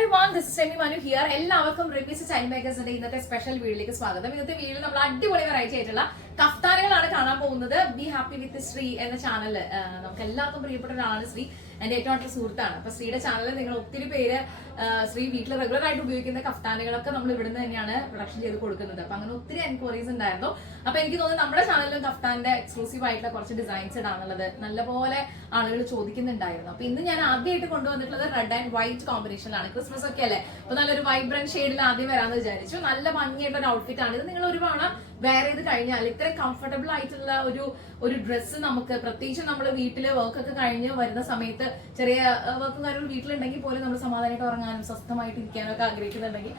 everyone, this is Semi Manu here. എല്ലാവർക്കും റിപ്പീസ് chain മേക്കേഴ്സിന്റെ ഇന്നത്തെ special വീഡിയോയിലേക്ക് സ്വാഗതം. ഇന്നത്തെ വീഡിയോയിൽ നമ്മൾ അടിപൊളി വെറൈറ്റി ആയിട്ടുള്ള കഫ്താനുകളാണ് കാണാൻ പോകുന്നത്. ബി ഹാപ്പി വിത്ത് ശ്രീ എന്ന ചാനല് നമുക്ക് എല്ലാവർക്കും പ്രിയപ്പെട്ട ഒരാളാണ് ശ്രീ. എന്റെ ഏറ്റവും അടുത്ത സുഹൃത്താണ്. അപ്പൊ ശ്രീയുടെ ചാനലിൽ നിങ്ങൾ ഒത്തിരി പേര് ശ്രീ വീട്ടിൽ റെഗുലർ ആയിട്ട് ഉപയോഗിക്കുന്ന കഫ്താനുകളൊക്കെ നമ്മൾ ഇവിടുന്ന് തന്നെയാണ് പ്രൊഡക്ഷൻ ചെയ്ത് കൊടുക്കുന്നത്. അപ്പൊ അങ്ങനെ ഒത്തിരി എൻക്വയറീസ് ഉണ്ടായിരുന്നു. അപ്പൊ എനിക്ക് തോന്നുന്നു നമ്മുടെ ചാനലിലും കഫ്താന്റെ എക്സ്ക്ലൂസീവ് ആയിട്ടുള്ള കുറച്ച് ഡിസൈൻസ് ഇടാന്നുള്ളത് നല്ലപോലെ ആളുകൾ ചോദിക്കുന്നുണ്ടായിരുന്നു. അപ്പൊ ഇന്ന് ഞാൻ ആദ്യമായിട്ട് കൊണ്ടുവന്നിട്ടുള്ളത് റെഡ് ആൻഡ് വൈറ്റ് കോമ്പിനേഷനിലാണ്. ക്രിസ്മസ് ഒക്കെ അല്ലേ, അപ്പൊ നല്ലൊരു വൈബ്രന്റ് ഷെയ്ഡിൽ ആദ്യം വരാമെന്ന് വിചാരിച്ചു. നല്ല ഭംഗിയായിട്ടുള്ള ഒരു ഔട്ട്ഫിറ്റ് ആണ് ഇത്. നിങ്ങൾ ഒരു തവണ വെയർ ചെയ്ത് കഴിഞ്ഞാൽ ഇത്ര കംഫർട്ടബിൾ ആയിട്ടുള്ള ഒരു ഡ്രസ്സ് നമുക്ക്, പ്രത്യേകിച്ച് നമ്മൾ വീട്ടില് വർക്ക് ഒക്കെ കഴിഞ്ഞ് വരുന്ന സമയത്ത്, ചെറിയ വർക്കും കാര്യങ്ങൾ വീട്ടിലുണ്ടെങ്കിൽ പോലും നമ്മൾ സമാധാനമായിട്ട് ഉറങ്ങാനും സ്വസ്ഥമായിട്ട് ഇരിക്കാനും ഒക്കെ ആഗ്രഹിക്കുന്നുണ്ടെങ്കിൽ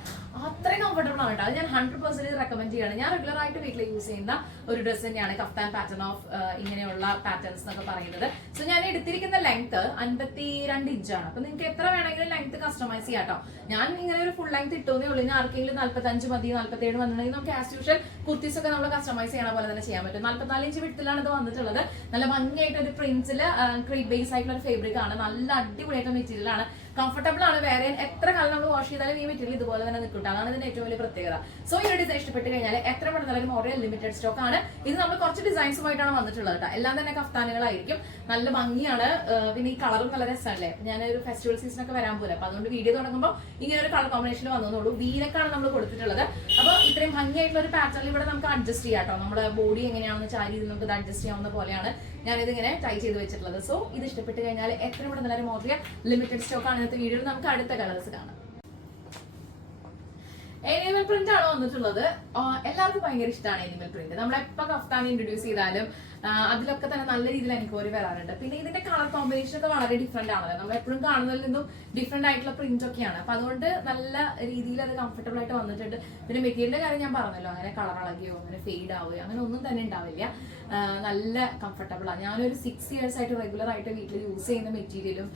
അത്രയും കംഫർട്ടബിൾ ആണ് കേട്ടോ. അത് ഞാൻ 100% റെക്കമെൻഡ് ചെയ്യാണ്. ഞാൻ റെഗുലർ ആയിട്ട് വീട്ടിൽ യൂസ് ചെയ്യുന്ന ഒരു ഡ്രസ്സ് തന്നെയാണ് കഫ്താൻ പാറ്റേൺ ഓഫ് ഇങ്ങനെയുള്ള പാറ്റേൺസ് എന്നൊക്കെ പറയുന്നത്. സോ ഞാൻ എടുത്തിരിക്കുന്ന ലെങ്ത് 52 ഇഞ്ചാണ്. അപ്പൊ നിങ്ങൾക്ക് എത്ര വേണമെങ്കിലും ലെങ്ത് കസ്റ്റമൈസ് ചെയ്യാം കേട്ടോ. ഞാൻ ഇങ്ങനെ ഒരു ഫുൾ ലെങ്ത് ഇട്ടോന്നേ ഉള്ളൂ. ഇനി ആർക്കെങ്കിലും 45 മതി, 47 വന്നിട്ടുണ്ടെങ്കിൽ നമുക്ക് ആസ് യൂഷ്വൽ കുർത്തീസ് ഒക്കെ നമ്മൾ കസ്റ്റമൈസ് ചെയ്യണ പോലെ തന്നെ ചെയ്യാൻ പറ്റും. 44 ഇഞ്ച് വിട്ടിലാണ് ഇത് വന്നിട്ടുള്ളത്. നല്ല ഭംഗിയായിട്ട് ഒരു പ്രിന്റ്സിൽ ക്രീപ്പ് ബേസ് ആയിട്ടുള്ള ഒരു ഫാബ്രിക് ആണ്. നല്ല അടിപൊളിയായിട്ട് മെറ്റീരിയൽ ആണ്, കംഫർട്ടബിൾ ആണ്. വേറെ എത്ര കാലം നമ്മൾ വാഷ് ചെയ്താലും ഈ മെറ്റീരിയൽ ഇതുപോലെ തന്നെ നിൽക്കും. അതാണ് ഇതിന്റെ ഏറ്റവും വലിയ പ്രത്യേകത. സോ ഈ ഒരു ഡിസൈൻ ഇഷ്ടപ്പെട്ട് കഴിഞ്ഞാൽ എത്ര പെട്ടെന്ന് ഓരോ ലിമിറ്റഡ് സ്റ്റോക്ക് ആണ്. ഇത് നമ്മൾ കുറച്ച് ഡിസൈൻസുമായിട്ടാണ് വന്നിട്ടുള്ളത് കേട്ടോ. എല്ലാം തന്നെ കഫ്താനുകളായിരിക്കും. നല്ല ഭംഗിയാണ്. പിന്നെ ഈ കളറും നല്ല രസമല്ലേ. ഞാൻ ഒരു ഫെസ്റ്റിവൽ സീസൺ ഒക്കെ വരാൻ പോലെ, അപ്പൊ അതുകൊണ്ട് വീഡിയോ തുടങ്ങുമ്പോൾ ഇങ്ങനെ ഒരു കളർ കോമ്പിനേഷൻ വന്നോളൂ. വീനക്കാണ് നമ്മൾ കൊടുത്തിട്ടുള്ളത്. അപ്പൊ ഇത്രയും ഭംഗിയായിട്ടുള്ള ഒരു പാറ്റേണിൽ ഇവിടെ നമുക്ക് അഡ്ജസ്റ്റ് ചെയ്യാം കേട്ടോ. നമ്മുടെ ബോഡി എങ്ങനെയാണെന്ന് വെച്ചാൽ ആ രീതിയിൽ നമുക്ക് ഇത് അഡ്ജസ്റ്റ് ചെയ്യാവുന്ന പോലെയാണ് ഞാനിത് ഇങ്ങനെ ടൈ ചെയ്ത് വെച്ചിട്ടുള്ളത്. സോ ഇത് ഇഷ്ടപ്പെട്ട് കഴിഞ്ഞാൽ എത്ര പെട്ടെന്ന് മോറിയ ലിമിറ്റഡ് സ്റ്റോക്ക് ആണ് ഇന്നത്തെ വീഡിയോയിൽ. നമുക്ക് അടുത്ത കളേഴ്സ് കാണാം. എനിമൽ പ്രിന്റ് ആണ് വന്നിട്ടുള്ളത്. എല്ലാവർക്കും ഭയങ്കര ഇഷ്ടമാണ് എനിമൽ പ്രിന്റ്. നമ്മളെപ്പോ കഫ്താൻ ഇൻട്രൊഡ്യൂസ് ചെയ്താലും അതിലൊക്കെ തന്നെ നല്ല രീതിയിൽ എൻക്വയറി വരാറുണ്ട്. പിന്നെ ഇതിന്റെ കളർ കോമ്പിനേഷൻ ഒക്കെ വളരെ ഡിഫറെന്റ് ആണല്ലോ. നമ്മൾ എപ്പോഴും കാണുന്നതിൽ നിന്നും ഡിഫറെന്റ് ആയിട്ടുള്ള പ്രിന്റ് ഒക്കെയാണ്. അപ്പൊ അതുകൊണ്ട് നല്ല രീതിയിൽ അത് കംഫർട്ടബിൾ ആയിട്ട് വന്നിട്ടുണ്ട്. പിന്നെ മെറ്റീരിയലിന്റെ കാര്യം ഞാൻ പറഞ്ഞല്ലോ, അങ്ങനെ കളർ ഇളകിയോ അങ്ങനെ ഫെയ്ഡ് ആവുകയോ അങ്ങനെ ഒന്നും തന്നെ ഉണ്ടാവില്ല. നല്ല കംഫർട്ടബിൾ ആണ്. ഞാനൊരു 6 years ആയിട്ട് റെഗുലർ ആയിട്ട് വീട്ടിൽ യൂസ് ചെയ്യുന്ന മെറ്റീരിയലും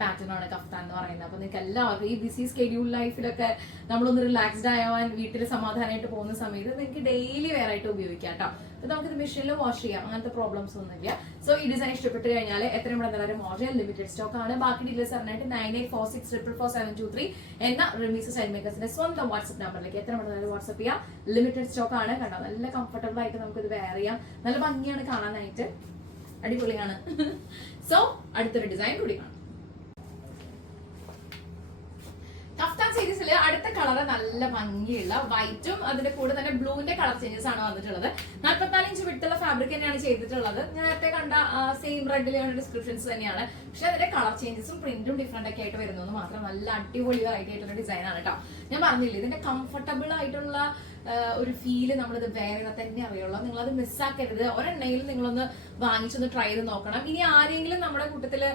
പാറ്റേണും ആണ് കഫ്താൻ എന്ന് പറയുന്നത്. അപ്പൊ നിങ്ങൾക്ക് എല്ലാവർക്കും ഈ ബിസി സ്കെഡ്യൂൾ ലൈഫിലൊക്കെ നമ്മളൊന്ന് റിലാക്സ്ഡ് ആവാൻ വീട്ടിൽ സമാധാനമായിട്ട് പോകുന്ന സമയത്ത് നിങ്ങൾക്ക് ഡെയിലി വെയർ ആയിട്ട് ഉപയോഗിക്കാം കേട്ടോ. അപ്പൊ നമുക്കിത് മെഷീനിൽ വാഷ് ചെയ്യാം, അങ്ങനത്തെ പ്രോബ്ലംസ് ഒന്നുമില്ല. സോ ഈ ഡിസൈൻ ഇഷ്ടപ്പെട്ട് കഴിഞ്ഞാൽ എത്രയും പെട്ടെന്ന് മോഡൽ ലിമിറ്റഡ് സ്റ്റോക്ക് ആണ്. ബാക്കി ഡീറ്റെയിൽസ് അറിഞ്ഞിട്ട് 9846444723 എന്ന റിമീസ് സൈൻ മേക്കേഴ്സിന്റെ സ്വന്തം വാട്സ്ആപ്പ് നമ്പറിലേക്ക് എത്ര പെട്ടെന്ന് വാട്സ്ആപ്പ് ചെയ്യാം. ലിമിറ്റഡ് സ്റ്റോക്ക് ആണ് കണ്ടോ. നല്ല കംഫർട്ടബിൾ ആയിട്ട് നമുക്ക് ഇത് വെയർ ചെയ്യാം. നല്ല ഭംഗിയാണ് കാണാനായിട്ട്, അടിപൊളിയാണ്. സോ അടുത്തൊരു ഡിസൈൻ കൂടി കാണാം. കഫ്താൻ സീരീസിൽ അടുത്ത കളർ നല്ല ഭംഗിയുള്ള വൈറ്റും അതിന്റെ കൂടെ തന്നെ ബ്ലൂവിന്റെ കളർ ചേഞ്ചസ് ആണ് വന്നിട്ടുള്ളത്. 44 ഇഞ്ച് വിട്ടുള്ള ഫാബ്രിക് തന്നെയാണ് ചെയ്തിട്ടുള്ളത്. നേരത്തെ കണ്ട സെയിം റെഡിലെ ഡിസ്ക്രിപ്ഷൻസ് തന്നെയാണ്. പക്ഷെ അതിന്റെ കളർ ചേഞ്ചസും പ്രിന്റും ഡിഫറെന്റ് ഒക്കെ ആയിട്ട് വരുന്നത് മാത്രം നല്ല അടിപൊളി വെറൈറ്റി ആയിട്ടുള്ള ഡിസൈൻ ആണ് കേട്ടോ. ഞാൻ പറഞ്ഞില്ലേ, ഇതിന്റെ കംഫർട്ടബിൾ ആയിട്ടുള്ള ഒരു ഫീല് നമ്മളിത് വെയർ ചെയ്താൽ തന്നെ അറിയുള്ളൂ. നിങ്ങളത് മിസ്സാക്കരുത്. ഒരെണ്ണയിൽ നിങ്ങളൊന്ന് വാങ്ങിച്ചൊന്ന് ട്രൈ ചെയ്ത് നോക്കണം. ഇനി ആരെങ്കിലും നമ്മുടെ കൂട്ടത്തില്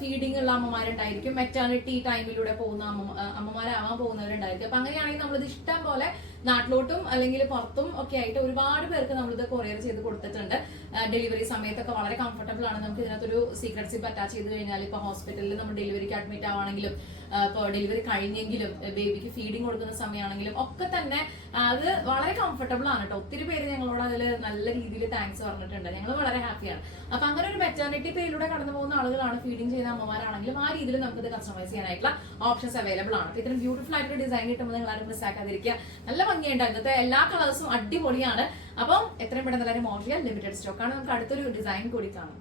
ഫീഡിങ് ഉള്ള അമ്മമാരുണ്ടായിരിക്കും, മെറ്റേണിറ്റി ടൈമിലൂടെ പോകുന്ന അമ്മമാരാവാൻ പോകുന്നവരുണ്ടായിരിക്കും. അപ്പൊ അങ്ങനെയാണെങ്കിൽ നമ്മളിത് ഇഷ്ടം പോലെ നാട്ടിലോട്ടും അല്ലെങ്കിൽ പുറത്തും ഒക്കെ ആയിട്ട് ഒരുപാട് പേർക്ക് നമ്മളിത് കൊറിയർ ചെയ്ത് കൊടുത്തിട്ടുണ്ട്. ഡെലിവറി സമയത്തൊക്കെ വളരെ കംഫർട്ടബിൾ ആണ്. നമുക്ക് ഇതിനകത്തൊരു സീക്രട്ട് സിപ്പ് അറ്റാച്ച് ചെയ്ത് കഴിഞ്ഞാൽ ഇപ്പൊ ഹോസ്പിറ്റലിൽ നമ്മൾ ഡെലിവറിക്ക് അഡ്മിറ്റ് ആവാണെങ്കിലും ഇപ്പോൾ ഡെലിവറി കഴിഞ്ഞെങ്കിലും ബേബിക്ക് ഫീഡിങ് കൊടുക്കുന്ന സമയമാണെങ്കിലും ഒക്കെ തന്നെ അത് വളരെ കംഫർട്ടബിൾ ആണ് കേട്ടോ. ഒത്തിരി പേര് ഞങ്ങളോട് അതിൽ നല്ല രീതിയിൽ താങ്ക്സ് പറഞ്ഞിട്ടുണ്ട്. ഞങ്ങൾ വളരെ ഹാപ്പിയാണ്. അപ്പൊ അങ്ങനെ ഒരു മെറ്റേണിറ്റി പേരിലൂടെ കടന്നു പോകുന്ന ആളുകളാണ്, ഫീഡിങ് ചെയ്യുന്ന അമ്മമാരാണെങ്കിലും ആ രീതിയിൽ നമുക്ക് ഇത് കസ്റ്റമൈസ് ചെയ്യാനായിട്ടുള്ള ഓപ്ഷൻസ് അവൈലബിൾ ആണ്. അപ്പൊ ഇത്രയും ബ്യൂട്ടിഫുൾ ആയിട്ട് ഡിസൈൻ കിട്ടുമ്പോൾ നിങ്ങൾ ആരും മിസ്സാക്കാതിരിക്കുക. നല്ല ഭംഗിയുണ്ട്. ഇന്നത്തെ എല്ലാ കളേഴ്സും അടിപൊളിയാണ്. അപ്പം എത്രയും പെട്ടെന്ന് മോഡൽ ലിമിറ്റഡ് സ്റ്റോക്ക് ആണ്. നമുക്ക് അടുത്തൊരു ഡിസൈൻ കൂടി കാണാം.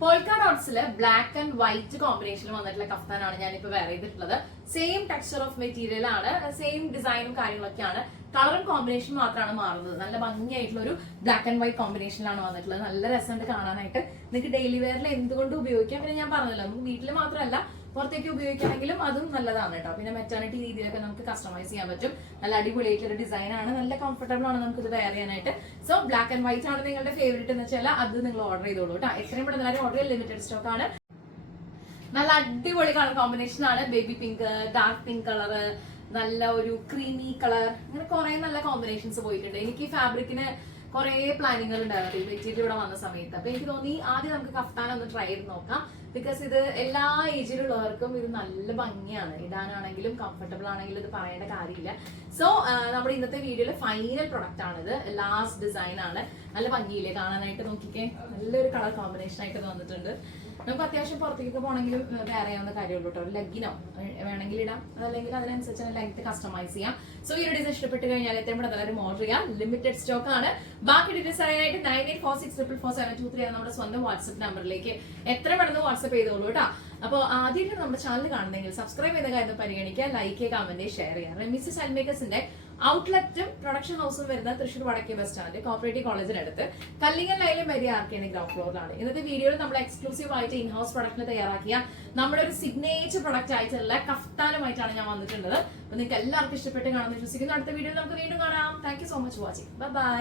പോൾക്ക ഡോട്ട്സില് ബ്ലാക്ക് ആൻഡ് വൈറ്റ് കോമ്പിനേഷനിൽ വന്നിട്ടുള്ള കഫ്താനാണ് ഞാനിപ്പോ വെയർ ചെയ്തിട്ടുള്ളത്. സെയിം ടെക്സ്ചർ ഓഫ് മെറ്റീരിയൽ ആണ്, സെയിം ഡിസൈനും കാര്യങ്ങളൊക്കെയാണ്. കളറും കോമ്പിനേഷൻ മാത്രമാണ് മാറുന്നത്. നല്ല ഭംഗിയായിട്ടുള്ള ഒരു ബ്ലാക്ക് ആൻഡ് വൈറ്റ് കോമ്പിനേഷനിലാണ് വന്നിട്ടുള്ളത്. നല്ല രസമുണ്ട് കാണാനായിട്ട്. നിങ്ങൾക്ക് ഡെയിലി വെയറിൽ എന്തുകൊണ്ട് ഉപയോഗിക്കാം. പിന്നെ ഞാൻ പറഞ്ഞല്ലോ, നമുക്ക് വീട്ടിൽ മാത്രമല്ല പുറത്തേക്ക് ഉപയോഗിക്കണമെങ്കിലും അതും നല്ലതാണ് കേട്ടോ. പിന്നെ മെറ്റേണിറ്റി രീതിയിലൊക്കെ നമുക്ക് കസ്റ്റമൈസ് ചെയ്യാൻ പറ്റും. നല്ല അടിപൊളിയായിട്ടുള്ള ഡിസൈൻ ആണ്, നല്ല കംഫർട്ടബിൾ ആണ് നമുക്ക് ഇത് വെയർ ചെയ്യാനായിട്ട്. സോ ബ്ലാക്ക് ആൻഡ് വൈറ്റ് ആണ് നിങ്ങളുടെ ഫേവറേറ്റ് എന്ന് വെച്ചാൽ അത് നിങ്ങൾ ഓർഡർ ചെയ്തോളൂ കേട്ടോ. എത്രയും പെട്ടെന്ന് ഓർഡർ ലിമിറ്റഡ് സ്റ്റോക്ക് ആണ്. നല്ല അടിപൊളി കളർ കോമ്പിനേഷൻ ആണ്. Baby pink, dark pink colour, നല്ല ഒരു ക്രീമി കളർ, അങ്ങനെ കുറെ നല്ല കോമ്പിനേഷൻസ് പോയിട്ടുണ്ട്. എനിക്ക് ഈ ഫാബ്രിക്കിന് കുറെ പ്ലാനിങ്ങുകൾ ഉണ്ടായിരുന്നു മെറ്റീരിയൽ ഇവിടെ വന്ന സമയത്ത്. അപ്പൊ എനിക്ക് തോന്നി ആദ്യം നമുക്ക് കഫ്താൻ ഒന്ന് ട്രൈ ചെയ്ത് നോക്കാം. ബിക്കോസ് ഇത് എല്ലാ ഏജിലുള്ളവർക്കും ഇത് നല്ല ഭംഗിയാണ്. ഇടാനാണെങ്കിലും കംഫർട്ടബിൾ ആണെങ്കിലും ഇത് പറയേണ്ട കാര്യമില്ല. സോ നമ്മുടെ ഇന്നത്തെ വീഡിയോയിലെ ഫൈനൽ പ്രൊഡക്റ്റ് ആണിത്. ലാസ്റ്റ് ഡിസൈൻ ആണ്. നല്ല ഭംഗിയില്ലേ കാണാനായിട്ട്. നോക്കിക്കേ, നല്ലൊരു കളർ കോമ്പിനേഷൻ ആയിട്ട് വന്നിട്ടുണ്ട്. നമുക്ക് അത്യാവശ്യം പുറത്തേക്കൊക്കെ പോകണമെങ്കിലും വേറെ ചെയ്യാവുന്ന കാര്യമുള്ളൂ കേട്ടോ. ഒരു ലെഗിനോ വേണമെങ്കിൽ ഇടാം, അതല്ലെങ്കിൽ അതിനനുസരിച്ച് ലെങ്ത് കസ്റ്റമൈസ് ചെയ്യാം. സോ ഈ ഒരു ഡിസൈൻ ഇഷ്ടപ്പെട്ട് കഴിഞ്ഞാൽ എത്രയും പെട്ടെന്ന് എല്ലാവരും ഓർഡർ ചെയ്യാം. ലിമിറ്റഡ് സ്റ്റോക്ക് ആണ്. ബാക്കി ഡീറ്റെയിൽസ് അറിയാനായിട്ട് 9846444723 നമ്മുടെ സ്വന്തം വാട്സ്ആപ്പ് നമ്പറിലേക്ക് എത്ര പെട്ടെന്ന് വാട്സ്ആപ്പ് ചെയ്തോളൂ കേട്ടോ. അപ്പോൾ ആദ്യമായിട്ട് നമ്മുടെ ചാനൽ കാണുന്നെങ്കിൽ സബ്സ്ക്രൈബ് ചെയ്ത കാര്യം പരിഗണിക്കുക, ലൈക്ക് ചെയ്യുക, കമന്റ് ഷെയർ ചെയ്യുക. റെമിസ് സ്റ്റൈൽ മേക്കേഴ്സിന്റെ ഔട്ട്ലെറ്റും പ്രൊഡക്ഷൻ ഹൗസും വരുന്ന തൃശ്ശൂർ വടക്കേ ബസ് സ്റ്റാൻഡ് കോപ്പറേറ്റീവ് കോളേജിനടുത്ത് കല്ലിങ്ങൽ ലൈനിലും മെരി ആർക്കേണി ഗ്രൗണ്ട് ഫ്ലോറിലാണ്. ഇന്നത്തെ വീഡിയോയിൽ നമ്മൾ എക്സ്ക്ലൂസീവ് ആയിട്ട് ഇൻഹൗസ് പ്രൊഡക്റ്റിന് തയ്യാറാക്കിയ നമ്മുടെ ഒരു സിഗ്നേച്ചർ പ്രൊഡക്റ്റ് ആയിട്ടുള്ള കഫ്താനുമായിട്ടാണ് ഞാൻ വന്നിട്ടുള്ളത്. അപ്പൊ നിങ്ങൾക്ക് എല്ലാവർക്കും ഇഷ്ടപ്പെട്ട് കാണുമെന്ന് വിശ്വസിക്കുന്നു. അടുത്ത വീഡിയോയിൽ നമുക്ക് വീണ്ടും കാണാം. Thank you so much for watching. By.